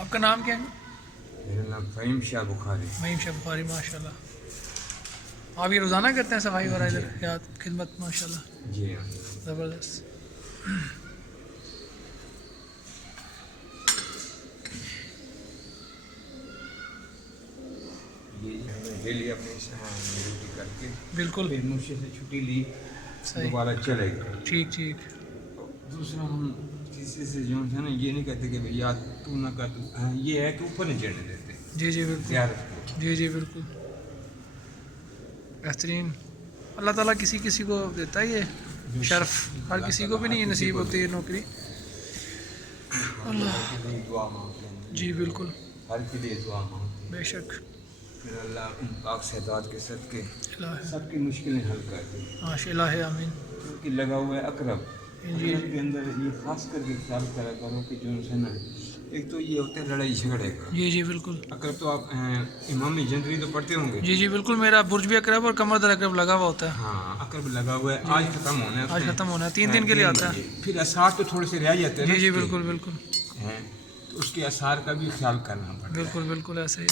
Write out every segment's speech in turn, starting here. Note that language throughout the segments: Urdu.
آپ کا نام کیا ہے؟ میرا نام فہیم شاہ بخاری. معیم شاہ بخاری. ماشاء اللہ. آپ یہ روزانہ کرتے ہیں صفائی وغیرہ ادھر یا خدمت؟ ماشاء اللہ جی ہاں. زبردست. یہ ڈیلی اپنے ڈیوٹی کر کے بالکل پھر مرشد سے چھٹی لی صحیح. دوبارہ چلے گئے. ٹھیک ٹھیک. دوسرا ہم کسی سے جو ہے نا یہ نہیں کہتے کہ بھئی یاد تو نہ کر تو یہ ہے کہ اوپر نہیں چڑھنے دیتے جی جی بالکل. زیارت کو. جی جی بالکل بہترین. اللہ تعالیٰ کسی کسی کو دیتا ہے یہ شرف، ہر کسی کو بھی نہیں نصیب ہوتی ہے نوکری. اللہ. دعا مانگتے ہیں. جی بالکل ہر کے لیے دعا مانگتے ہیں. بے شک. پھر اللہ ان پاک سہداد کے صدقے الہ سب کی مشکلیں حل کر دے. ماشاء اللہ آمین. کیونکہ لگا ہوا ہے اقرب. جی اقرب کے اندر یہ خاص کر کے خیال کرا کرو کہ جو ہے نا ایک تو یہ ہوتا ہے لڑائی جھگڑے کا. جی جی بالکل. اقرب تو آپ امام جنری تو پڑھتے ہوں گے. جی جی بالکل. میرا برج بھی اقرب اور کمر در اقرب لگا ہوا ہوتا ہے. ہاں اقرب لگا ہوا ہے. آج ختم ہونا ہے. آج ختم ہونا ہے. 3 دن کے لیے آتا ہے. پھر اثار تو تھوڑے سے رہ جاتے ہیں. جی جی بالکل بالکل. تو اس کے اثار کا بھی خیال کرنا پڑتا ہے. بالکل بالکل ایسے ہی.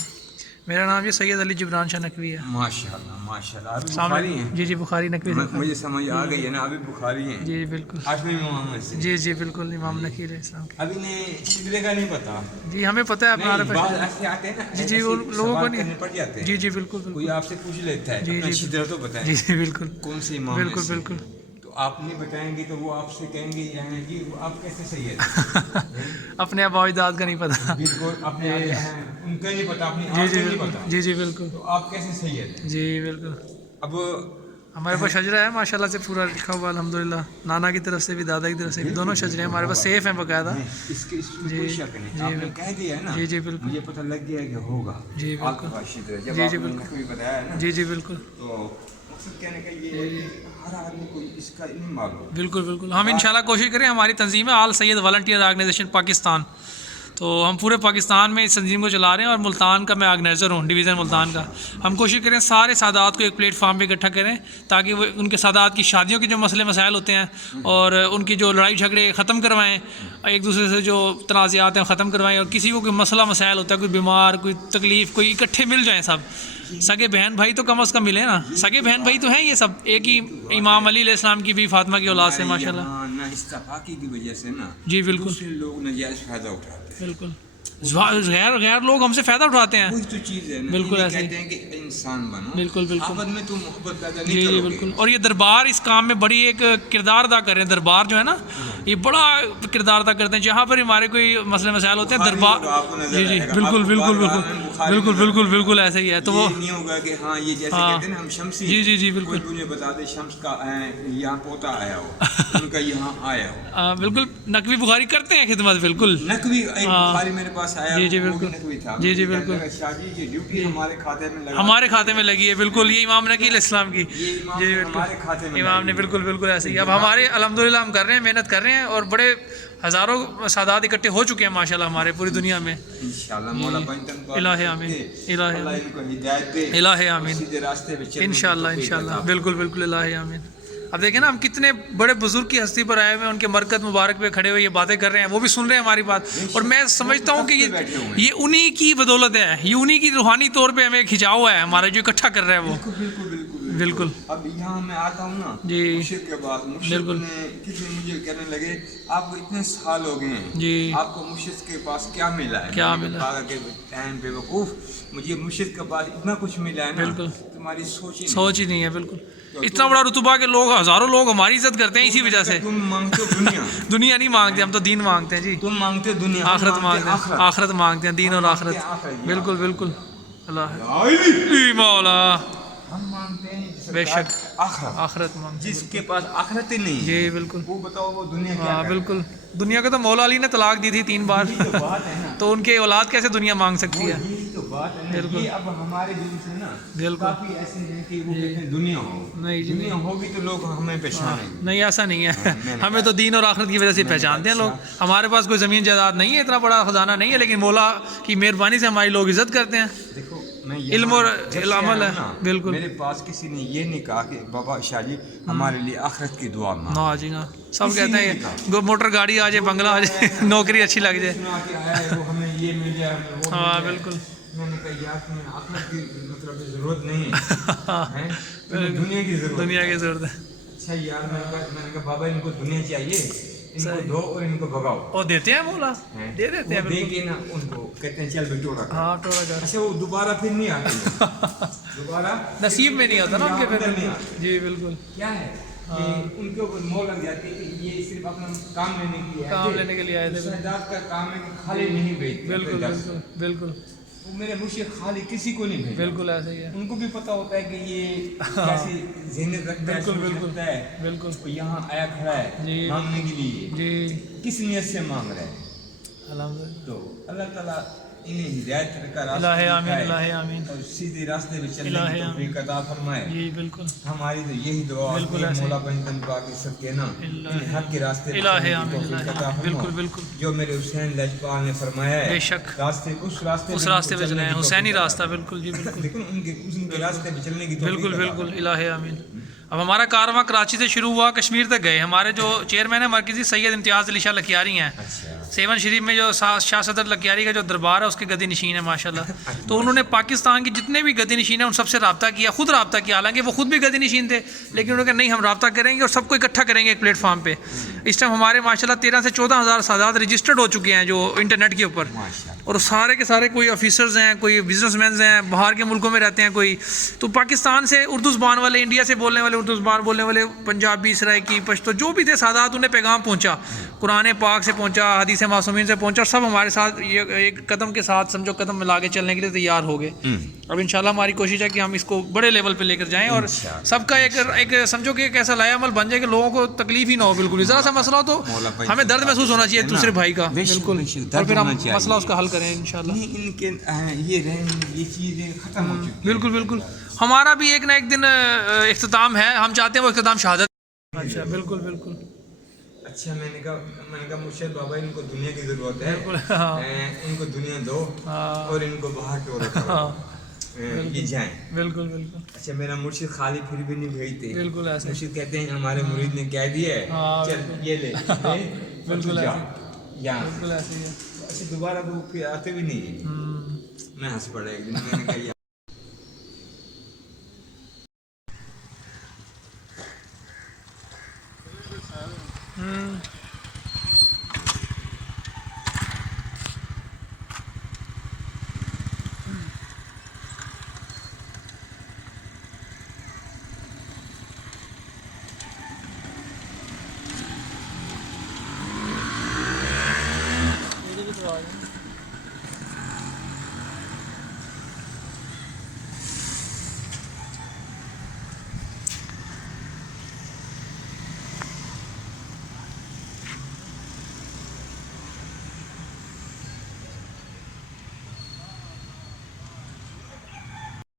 میرا نام یہ سید علی جبران شاہ نقوی ہے. ماشاء اللہ ماشاء اللہ. ابھی سامنے. بخاری ہیں. جی جی بخاری نقوی سے. مجھے سمجھ آ گئی ہے نا ابھی بخاری ہیں. جی بالکل. آٹھویں امام سے. جی جی بالکل امام نقی علیہ السلام کے. ابھی نے سدرے کا نہیں پتا. جی ہمیں پتہ ہے اپنا عارف ہے. بعض ایسے آتے ہیں نا جی جی ان لوگوں کو نہیں. پڑ جاتے ہیں. جی جی بالکل کوئی بالکل. آپ سے پوچھ لیتا ہے جی اپنا جی سدرا تو بتائیں. جی جی بالکل کون سے امام بالکل سے؟ بالکل. تو آپ نہیں بتائیں گے تو وہ آپ سے کہیں گے یعنی کہ آپ کیسے صحیح ہے. اپنے ابا اجداد کا نہیں پتہ. بالکل اپنے ان کا نہیں پتا اپنی جی آپ جی کا نہیں بالکل. پتا. جی جی بالکل. تو آپ کیسے صحیح ہے. جی بالکل. اب ہمارے پاس شجرہ ہے ماشاء اللہ سے پورا لکھا ہوا الحمدللہ. نانا کی طرف سے بھی دادا کی طرف سے بھی دونوں شجرے ہیں ہمارے پاس سیف ہیں باقاعدہ. اس میں جی کوئی شک نہیں. جی آپ نے بالکل. کہہ دیا ہے نا. جی جی بالکل. مجھے پتہ لگ گیا کہ ہوگا. جی آپ بالکل. کے پاس شجرا جب جی آپ جی نے بالکل. کوئی بتایا ہے نا جی جی بالکل. تو مقصد کہنے کا یہ ہے کہ ہر آدمی کو اس کا علم معلوم. بالکل بالکل. ہم انشاءاللہ کوشش کریں. ہماری تنظیم ہے آل سید والنٹیئر آرگنائزیشن پاکستان. تو ہم پورے پاکستان میں اس تنظیم کو چلا رہے ہیں اور ملتان کا میں آرگنائزر ہوں ڈویژن ملتان کا. ہم کوشش کریں سارے سادات کو ایک پلیٹ فارم پہ اکٹھا کریں تاکہ وہ ان کے سادات کی شادیوں کے جو مسئلے مسائل ہوتے ہیں اور ان کی جو لڑائی جھگڑے ختم کروائیں. ایک دوسرے سے جو تنازعات ہیں ختم کروائیں. اور کسی کو کوئی مسئلہ مسائل ہوتا ہے کوئی بیمار کوئی تکلیف کوئی اکٹھے مل جائیں سب. سگے بہن بھائی تو کم از کم ملے نا. سگے بہن بھائی تو ہیں یہ سب. ایک ہی امام علی علیہ السلام کی بھی فاطمہ کی اولاد سے ماشاء اللہ. نہ استفاقی کی وجہ سے نا جی بالکل دوسرے لوگ ناجائز فائدہ اٹھاتے ہیں. بالکل. غیر لوگ ہم سے فائدہ اٹھاتے ہیں. وہی تو چیز ہے نا. بالکل یہ ایسے کہتے ہیں کہ انسان بنو. بالکل بالکل. آپس میں تم محبت پیدا نہیں جی جی کرو گے. بالکل. اور یہ دربار اس کام میں بڑی ایک کردار ادا کر رہے ہیں. دربار جو ہے نا یہ بڑا کردار ادا کرتے ہیں. جہاں پر ہمارے کوئی مسئلے مسائل ہوتے ہیں دربار. جی جی بالکل بالکل بالکل بالکل بالکل بالکل ایسے ہی ہے. تو وہ نہیں ہوگا کہ ہاں یہ جیسے کہتے ہیں نا ہم شمسی. جی جی جی بالکل. کوئی مجھے بتا دے شمس کا یہاں پوتا آیا ہو ان کا یہاں آیا ہو. بالکل نقوی بخاری کرتے ہیں خدمت. بالکل نقوی ایک بخاری میرے پاس آیا. جی جی بالکل. جی جی بالکل. شاہ جی یہ ڈیوٹی ہمارے کھاتے میں لگا. ہمارے کھاتے میں لگی ہے. بالکل یہ امام نقی علیہ السلام کی. جی ہمارے کھاتے میں امام نے بالکل بالکل ایسے ہی. اب ہمارے الحمدللہ ہم کر رہے ہیں محنت کر رہے ہیں اور بڑے ہزاروں سادات اکٹھے ہو چکے ہیں ماشاءاللہ ہمارے پوری دنیا میں. انشاءاللہ مولا پنجتن کو الہ آمین. الہ اللہ ان کو ہدایت دے. الہ آمین. سیدھے راستے پہ چلنے. انشاءاللہ انشاءاللہ بالکل بالکل الہ آمین. اب دیکھیں نا ہم کتنے بڑے بزرگ کی ہستی پر آئے ہوئے ہیں. ان کے مرکز مبارک پہ کھڑے ہوئے یہ باتیں کر رہے ہیں. وہ بھی سن رہے ہیں ہماری بات. اور میں سمجھتا ہوں کہ یہ انہی کی بدولت ہے. یہ انہی کی روحانی طور پہ ہمیں کھنچاؤ ہے ہمارا جو اکٹھا کر رہا ہے وہ. بالکل. اب یہاں میں آتا ہوں نا جی مرشد کے بعد مرشد نے کسی مجھے کہنے لگے آپ کو اتنے سال ہو گئے ہیں جی آپ کو مرشد کے پاس کیا ملا ہے. کیا ملا کہا کہ ٹائم بے وقوف مجھے مرشد کے پاس اتنا کچھ ملا ہے نا بالکل تمہاری سوچ ہی نہیں ہے. بالکل اتنا بڑا رتبہ کہ لوگ ہزاروں لوگ ہماری عزت کرتے ہیں اسی وجہ سے. تم مانگتے ہو دنیا. دنیا نہیں مانگتے ہم تو دین مانگتے ہیں. جی تم مانگتے ہو دنیا. آخرت مانگتے ہیں. آخرت مانگتے ہیں دین اور آخرت. بالکل بالکل. اللہ مولا ہم مانگتے ہیں بے شک آخرت مانگتے ہیں. جس کے پاس آخرت ہی نہیں. جی بالکل. وہ بتاؤ وہ دنیا کیا ہاں بالکل. دنیا کو تو مولا علی نے طلاق دی تھی 3 بار. تو ان کے اولاد کیسے دنیا مانگ سکتی ہے. یہی تو بات ہے نا. یہ اب ہمارے دل سے نا بالکل کافی ایسے ہیں کہ وہ کہتے ہیں دنیا ہو. نہیں جی دنیا ہوگی تو لوگ ہمیں پہچانیں گے. نہیں ایسا نہیں ہے. ہمیں تو دین اور آخرت کی وجہ سے پہچانتے ہیں لوگ. ہمارے پاس کوئی زمین جائیداد نہیں ہے اتنا بڑا خزانہ نہیں ہے لیکن مولا کی مہربانی سے ہماری لوگ عزت کرتے ہیں. دیکھو میں علم اور عمل ہے. بالکل. میرے پاس کسی نے یہ نہیں کہا کہ بابا شاہ جی ہمارے لیے آخرت کی دعا مانگو. ہاں جی ہاں سب کہتے ہیں موٹر گاڑی آ جائے بنگلہ آ جائے نوکری اچھی لگ جائے. وہ ہمیں یہ مل جائے ہمیں وہ ہاں مل جائے۔ بالکل میں نے کہا یار تمہیں آخرت کی مطلب ضرورت نہیں ہے تمہیں دنیا کی ضرورت دنیا ہے۔ کی ضرورت ہے۔ اچھا یار میں نے کہا بابا ان کو دنیا چاہیے، ان کو دو اور ان کو بھگاؤ۔ اور دیتے ہیں مولا، دے دیتے ہیں وہ دے بالکل۔ کے نا ان کو کہتے ہیں چل بیٹو رکھ۔ ہاں ٹوڑا کر اچھا وہ دوبارہ پھر نہیں آتے، دوبارہ نصیب میں نہیں ہوتا نا ان کے اندر نہیں پھر۔ آتے۔ جی بالکل، کیا ہے کہ ان کے اوپر مو لگ جاتی ہے کہ یہ صرف اپنا کام لینے کے لیے کام لینے کے لیے آئے تھے۔ سردار کا کام ہے کہ خالی نہیں بھیجتے بالکل بالکل بالکل وہ میرے مرشد خالی کسی کو نہیں بھیجتے، بالکل ایسے ہی ہے۔ ان کو بھی پتہ ہوتا ہے کہ یہ کیسی ذہنیت رکھتا ہے، بالکل سوچ بالکل رکھتا ہے، بالکل وہ یہاں آیا کھڑا ہے جی مانگنے کے لیے، جی کس نیت سے مانگ رہا ہے۔ الحمدللہ۔ تو اللہ تعالیٰ انہیں ہدایت کا راستہ الہ آمین، دکھائے الہ آمین، اور سیدھے راستے پہ چلنے الہ کی آمین۔ توفیق عطا فرمائے۔ جی بالکل ہماری تو یہی دعا بالکل ہے ایسے مولا بنجن پاک سب کے نا انہیں حق کے راستے پہ الہ چلنے کی آمین، توفیق الہ عطا آمین، فرما۔ بالکل بالکل جو میرے حسین لجپال نے فرمایا ہے بے شک، راستے اس راستے اس پہ راستے پہ چلنے چلیں، کی توفیق حسینی عطا راستہ، فرما۔ بالکل جی بالکل لیکن ان کے راستے پہ چلنے کی توفیق بالکل عطا بالکل الہ آمین۔ اب ہمارا کارواں کراچی سے شروع ہوا، کشمیر تک گئے۔ ہمارے جو چیئرمین ہیں مرکزی سید امتیاز علی شاہ لکھیاری ہیں، اچھا سیون شریف میں جو شاہ صدر لکھیاری کا جو دربار ہے اس کے گدی نشین ہے ماشاءاللہ۔ تو انہوں نے پاکستان کی جتنے بھی گدی نشین ہیں ان سب سے رابطہ کیا، خود رابطہ کیا، حالانکہ وہ خود بھی گدی نشین تھے، لیکن انہوں نے کہا نہیں ہم رابطہ کریں گے اور سب کو اکٹھا کریں گے ایک پلیٹ فارم پہ۔ اس ٹائم ہمارے ماشاءاللہ 13 سے 14 ہزار سادات رجسٹرڈ ہو چکے ہیں جو انٹرنیٹ کے اوپر، ماشاء اور سارے کے سارے کوئی آفیسرز ہیں، کوئی بزنس مینز ہیں، باہر کے ملکوں میں رہتے ہیں کوئی، تو پاکستان سے اردو زبان والے، انڈیا سے بولنے والے، اردو زبان بولنے والے، پنجابی، سرائکی، پشتو، جو بھی تھے سادات، انہیں پیغام پہنچا، قرآن پاک سے پہنچا، حدیث معصومین سے پہنچا، سب ہمارے ساتھ یہ ایک قدم کے ساتھ سمجھو قدم ملا کے چلنے کے لیے تیار ہو گئے۔ اب انشاءاللہ ہماری کوشش ہے کہ ہم اس کو بڑے لیول پہ لے کر جائیں اور سب کا ایک سمجھو کہ ایک ایسا لایا عمل بن جائے کہ لوگوں کو تکلیف ہی نہ ہو، بالکل ذرا سا مسئلہ ہو تو ہمیں درد محسوس ہونا چاہیے ایک دوسرے بھائی کا، بالکل، اور پھر ہم مسئلہ اس کا حل کریں انشاءاللہ۔ ان کے یہ چیزیں ختم ہو چکی ہیں۔ بالکل بالکل، ہمارا بھی ایک نہ ایک دن اختتام ہے، ہم چاہتے ہیں وہ اختتام شہادت۔ اچھا بالکل بالکل اچھا میں نے کہا مرشد بابا ان کو دنیا کی ضرورت ہے، ہاں ان کو دنیا دو اور ان کو باہر ٹورو ہاں یہ جائیں۔ بالکل بالکل اچھا میرا مرشد خالی پھر بھی نہیں بھیجتے، بالکل ایسے، مرشد کہتے ہیں ہمارے مرید نے کہہ دیا ہے چل یہ لے بالکل جا ایسے، یا بالکل ایسے ہی ہے۔ اچھا دوبارہ وہ پھر آتے بھی نہیں۔ میں ہنس پڑا ایک دن، میں نے کہا